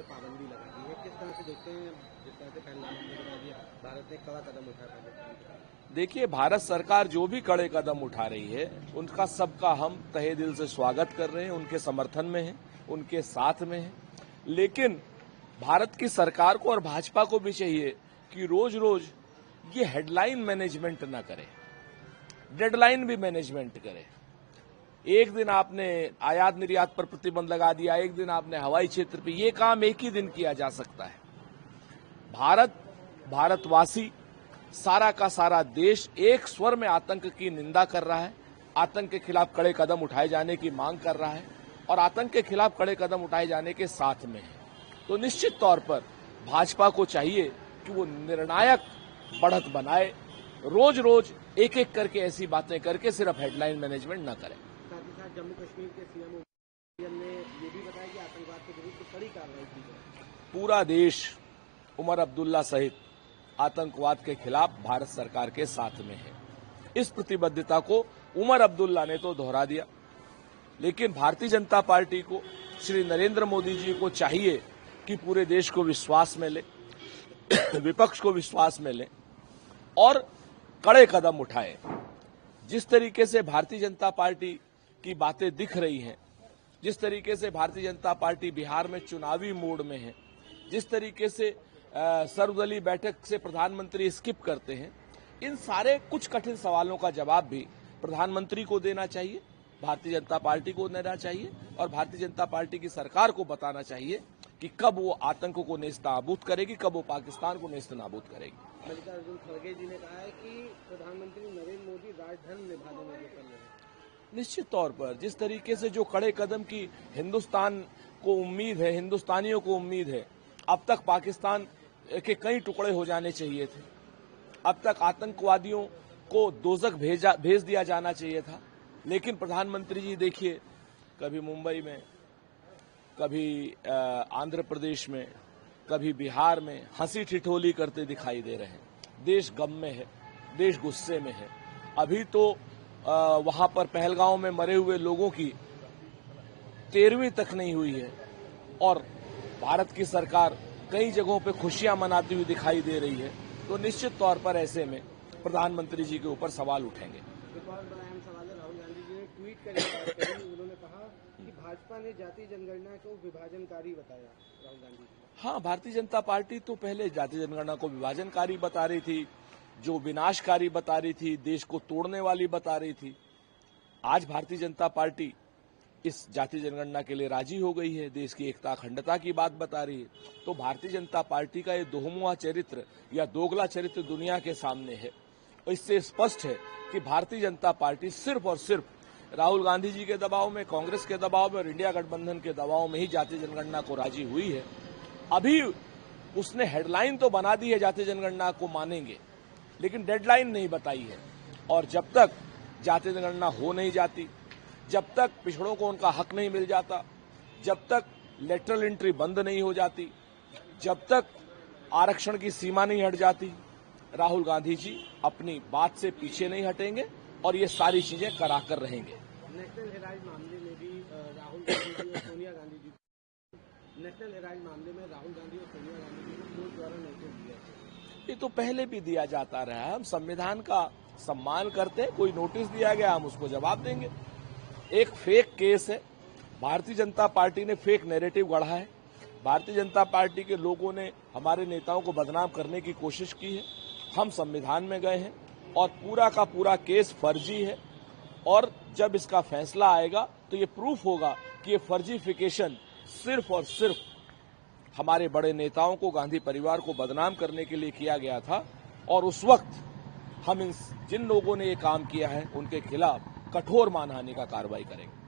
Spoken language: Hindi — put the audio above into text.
पे पाबंदी लगा दी है, किस तरह से देखते हैं? जिस तरह से पहलगाम हमले के बाद भारत ने कड़ा कदम उठाया पाकिस्तान। देखिए, भारत सरकार जो भी कड़े कदम उठा रही है उनका सबका हम तहे दिल से स्वागत कर रहे हैं, उनके समर्थन में हैं, उनके साथ में हैं। लेकिन भारत की सरकार को और भाजपा को भी चाहिए कि रोज रोज ये हेडलाइन मैनेजमेंट न करे, डेडलाइन भी मैनेजमेंट करे। एक दिन आपने आयात निर्यात पर प्रतिबंध लगा दिया, एक दिन आपने हवाई क्षेत्र पे, ये काम एक ही दिन किया जा सकता है। भारतवासी, सारा का सारा देश एक स्वर में आतंक की निंदा कर रहा है, आतंक के खिलाफ कड़े कदम उठाए जाने की मांग कर रहा है और आतंक के खिलाफ कड़े कदम उठाए जाने के साथ में है। तो निश्चित तौर पर भाजपा को चाहिए कि वो निर्णायक बढ़त बनाए, रोज रोज एक एक करके ऐसी बातें करके सिर्फ हेडलाइन मैनेजमेंट न करें। साथ ही साथ जम्मू कश्मीर के सीएम ने ये भी बताया कि आतंकवाद के विरुद्ध कड़ी कार्रवाई की जाए। पूरा देश उमर अब्दुल्ला सहित आतंकवाद के खिलाफ भारत सरकार के साथ में है। इस प्रतिबद्धता को उमर अब्दुल्ला ने तो दोहरा दिया, लेकिन भारतीय जनता पार्टी को, श्री नरेंद्र मोदी जी को चाहिए कि पूरे देश को विश्वास में ले, विपक्ष को विश्वास में ले और कड़े कदम उठाए। जिस तरीके से भारतीय जनता पार्टी की बातें दिख रही हैं, जिस तरीके से भारतीय जनता पार्टी बिहार में चुनावी मोड में है, जिस तरीके से सर्वदलीय बैठक से प्रधानमंत्री स्किप करते हैं, इन सारे कुछ कठिन सवालों का जवाब भी प्रधानमंत्री को देना चाहिए, भारतीय जनता पार्टी को देना चाहिए और भारतीय जनता पार्टी की सरकार को बताना चाहिए कि कब वो आतंक को नेस्तनाबूद करेगी, कब वो पाकिस्तान को नेस्तनाबूद करेगी। मल्लिकार्जुन खड़गे जी ने कहा है कि प्रधानमंत्री नरेंद्र मोदी राजधर्म निभाने में विफल रहे। निश्चित तौर पर जिस तरीके से जो कड़े कदम की हिंदुस्तान को उम्मीद है, हिंदुस्तानियों को उम्मीद है, अब तक पाकिस्तान के कई टुकड़े हो जाने चाहिए थे, अब तक आतंकवादियों को दोजख भेज दिया जाना चाहिए था। लेकिन प्रधानमंत्री जी देखिए, कभी मुंबई में, कभी आंध्र प्रदेश में, कभी बिहार में हंसी ठिठोली करते दिखाई दे रहे हैं। देश गम में है, देश गुस्से में है। अभी तो वहां पर पहलगांव में मरे हुए लोगों की 13वीं तक नहीं हुई है और भारत की सरकार कई जगहों पे खुशियां मनाती हुई दिखाई दे रही है। तो निश्चित तौर पर ऐसे में प्रधानमंत्री जी के ऊपर सवाल उठेंगे। एक और बड़ा अहम सवाल है, राहुल गांधी जी ने ट्वीट कर उन्होंने कहा कि भाजपा ने जातीय जनगणना को विभाजनकारी बताया। राहुल गांधी जी, हाँ, भारतीय जनता पार्टी तो पहले जातीय जनगणना को विभाजनकारी बता रही थी, जो विनाशकारी बता रही थी, देश को तोड़ने वाली बता रही थी। आज भारतीय जनता पार्टी इस जातीय जनगणना के लिए राजी हो गई है, देश की एकता अखंडता की बात बता रही है। तो भारतीय जनता पार्टी का ये दोहमुआ चरित्र या दोगला चरित्र दुनिया के सामने है। इससे स्पष्ट है कि भारतीय जनता पार्टी सिर्फ और सिर्फ राहुल गांधी जी के दबाव में, कांग्रेस के दबाव में और इंडिया गठबंधन के दबाव में ही जातीय जनगणना को राजी हुई है। अभी उसने हेडलाइन तो बना दी है, जातीय जनगणना को मानेंगे, लेकिन डेडलाइन नहीं बताई है। और जब तक जातीय जनगणना हो नहीं जाती, जब तक पिछड़ों को उनका हक नहीं मिल जाता, जब तक लेटरल एंट्री बंद नहीं हो जाती, जब तक आरक्षण की सीमा नहीं हट जाती, राहुल गांधी जी अपनी बात से पीछे नहीं हटेंगे और ये सारी चीजें कराकर रहेंगे। नेशनल हेराल्ड मामले में भी राहुल गांधी जी और सोनिया गांधी जी, नेशनल हेराल्ड मामले में राहुल गांधी और सोनिया गांधी जी को कोर्ट द्वारा नोटिस दिया। ये तो पहले भी दिया जाता रहा है। हम संविधान का सम्मान करते हैं, कोई नोटिस दिया गया हम उसको जवाब देंगे। एक फेक केस है, भारतीय जनता पार्टी ने फेक नैरेटिव गढ़ा है, भारतीय जनता पार्टी के लोगों ने हमारे नेताओं को बदनाम करने की कोशिश की है। हम संविधान में गए हैं और पूरा का पूरा केस फर्जी है और जब इसका फैसला आएगा तो ये प्रूफ होगा कि ये फर्जीफिकेशन सिर्फ और सिर्फ हमारे बड़े नेताओं को, गांधी परिवार को बदनाम करने के लिए किया गया था। और उस वक्त हम जिन लोगों ने ये काम किया है उनके खिलाफ कठोर मानहानि का कार्रवाई करेंगे।